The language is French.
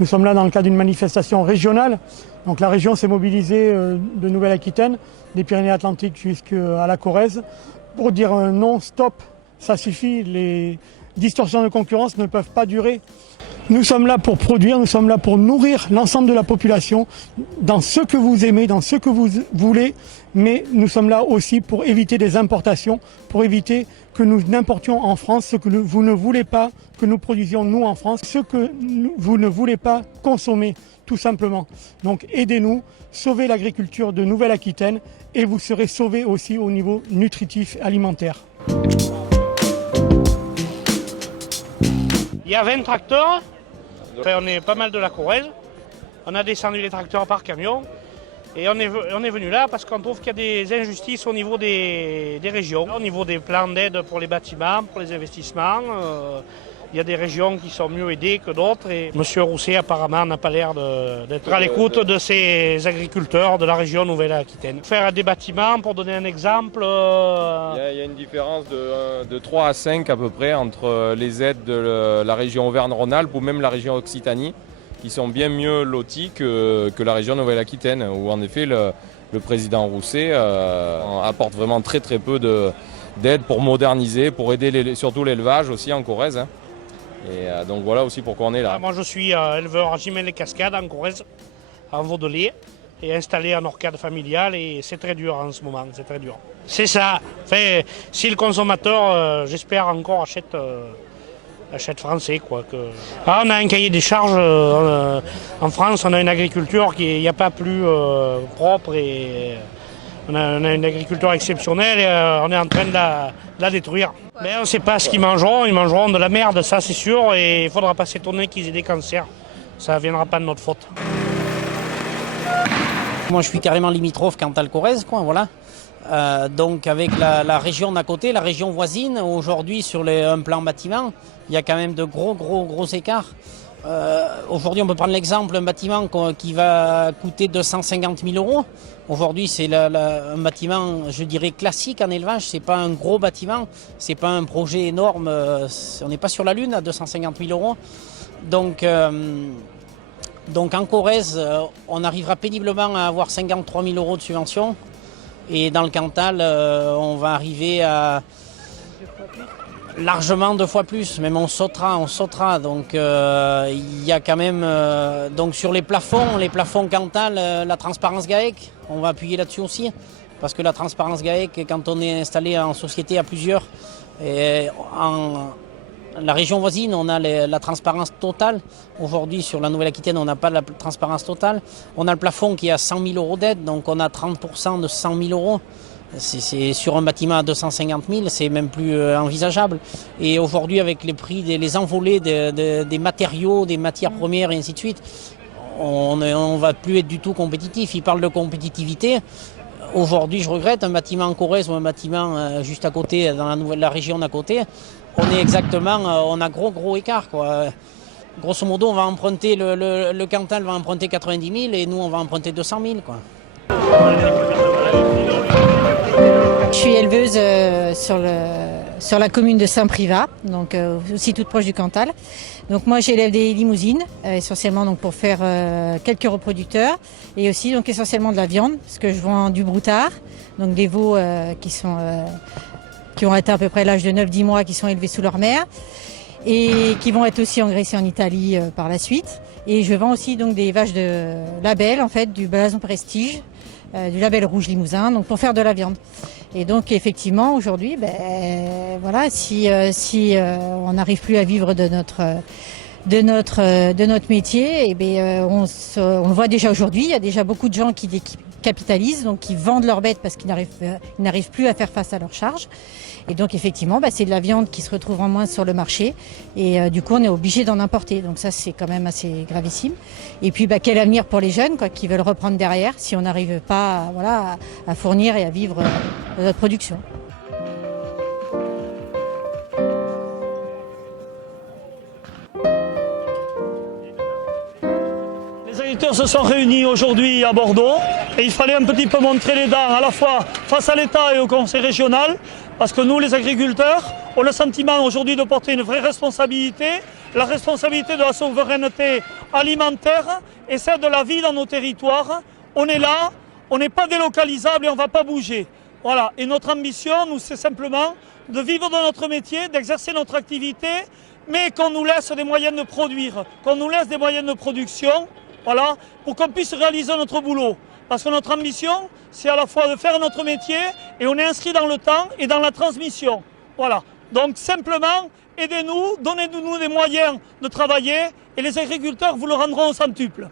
Nous sommes là dans le cadre d'une manifestation régionale. Donc la région s'est mobilisée de Nouvelle-Aquitaine, des Pyrénées-Atlantiques jusqu'à la Corrèze, pour dire non, stop, ça suffit, les distorsions de concurrence ne peuvent pas durer. Nous sommes là pour produire, nous sommes là pour nourrir l'ensemble de la population dans ce que vous aimez, dans ce que vous voulez, mais nous sommes là aussi pour éviter des importations, pour éviter que nous n'importions en France ce que vous ne voulez pas que nous produisions nous en France, ce que vous ne voulez pas consommer tout simplement. Donc aidez-nous, sauvez l'agriculture de Nouvelle-Aquitaine et vous serez sauvés aussi au niveau nutritif alimentaire. Il y a 20 tracteurs, enfin, on est pas mal de la Corrèze, on a descendu les tracteurs par camion et on est venu là parce qu'on trouve qu'il y a des injustices au niveau des régions, au niveau des plans d'aide pour les bâtiments, pour les investissements. Il y a des régions qui sont mieux aidées que d'autres et M. Rousset apparemment n'a pas l'air d'être à l'écoute de ces agriculteurs de la région Nouvelle-Aquitaine. Faire des bâtiments, pour donner un exemple... Il y a une différence de 3 à 5 à peu près entre les aides de la région Auvergne-Rhône-Alpes ou même la région Occitanie qui sont bien mieux lotis que la région Nouvelle-Aquitaine où en effet le président Rousset apporte vraiment très peu d'aide pour moderniser, pour aider surtout l'élevage aussi en Corrèze. Et donc voilà aussi pourquoi on est là. Moi je suis éleveur à Gimel-les-Cascades en Corrèze, en Vaudelet, et installé en orcade familiale et c'est très dur en ce moment, c'est très dur. C'est ça, enfin, si le consommateur, j'espère encore, achète français. On a un cahier des charges, en France on a une agriculture qui n'y a pas plus propre et on a une agriculture exceptionnelle et on est en train de la détruire. Mais on ne sait pas ce qu'ils mangeront de la merde, ça c'est sûr, et il ne faudra pas s'étonner qu'ils aient des cancers. Ça ne viendra pas de notre faute. Moi je suis carrément limitrophe Cantal-Corrèze, voilà. Donc avec la région d'à côté, la région voisine, aujourd'hui sur un plan bâtiment, il y a quand même de gros écarts. Aujourd'hui on peut prendre l'exemple d'un bâtiment qui va coûter 250 000 €. Aujourd'hui c'est un bâtiment, je dirais, classique en élevage, c'est pas un gros bâtiment, c'est pas un projet énorme, on n'est pas sur la lune à 250 000 €. Donc en Corrèze, on arrivera péniblement à avoir 53 000 € de subvention. Et dans le Cantal, on va arriver à largement 2 fois plus, même on sautera. Donc il y a quand même, donc sur les plafonds Cantal, la transparence GAEC, on va appuyer là-dessus aussi. Parce que la transparence GAEC, quand on est installé en société à plusieurs, et la région voisine, on a la transparence totale. Aujourd'hui, sur la Nouvelle-Aquitaine, on n'a pas la transparence totale. On a le plafond qui est à 100 000 € d'aide, donc on a 30% de 100 000 €. C'est sur un bâtiment à 250 000, c'est même plus envisageable. Et aujourd'hui, avec les prix, les envolées des matériaux, des matières premières et ainsi de suite, on ne va plus être du tout compétitif. Ils parlent de compétitivité. Aujourd'hui, je regrette, un bâtiment en Corrèze ou un bâtiment juste à côté, dans la région d'à côté, on a gros écart, Grosso modo, on va emprunter, le Cantal va emprunter 90 000 et nous, on va emprunter 200 000, Je suis éleveuse sur la commune de Saint-Privat, donc aussi toute proche du Cantal. Donc moi j'élève des limousines, essentiellement donc pour faire quelques reproducteurs et aussi donc essentiellement de la viande, parce que je vends du broutard, donc des veaux qui ont atteint à peu près l'âge de 9-10 mois, qui sont élevés sous leur mère et qui vont être aussi engraissés en Italie par la suite. Et je vends aussi donc des vaches de label, en fait, du blason prestige, du label rouge limousin, donc pour faire de la viande. Et donc effectivement aujourd'hui, voilà, si on n'arrive plus à vivre de notre métier, on le voit déjà aujourd'hui. Il y a déjà beaucoup de gens qui capitalisent, donc qui vendent leurs bêtes parce qu'ils n'arrivent plus à faire face à leurs charges. Et donc effectivement, c'est de la viande qui se retrouve en moins sur le marché. Et du coup, on est obligé d'en importer. Donc ça, c'est quand même assez gravissime. Et puis, quel avenir pour les jeunes qui veulent reprendre derrière si on n'arrive pas à fournir et à vivre de notre production. Les agriculteurs se sont réunis aujourd'hui à Bordeaux et il fallait un petit peu montrer les dents à la fois face à l'État et au Conseil régional parce que nous, les agriculteurs, ont le sentiment aujourd'hui de porter une vraie responsabilité, la responsabilité de la souveraineté alimentaire et celle de la vie dans nos territoires. On est là, on n'est pas délocalisable et on ne va pas bouger. Voilà. Et notre ambition, nous, c'est simplement de vivre de notre métier, d'exercer notre activité, mais qu'on nous laisse des moyens de produire, qu'on nous laisse des moyens de production, voilà, pour qu'on puisse réaliser notre boulot. Parce que notre ambition, c'est à la fois de faire notre métier et on est inscrit dans le temps et dans la transmission. Voilà. Donc simplement, aidez-nous, donnez-nous des moyens de travailler et les agriculteurs vous le rendront au centuple.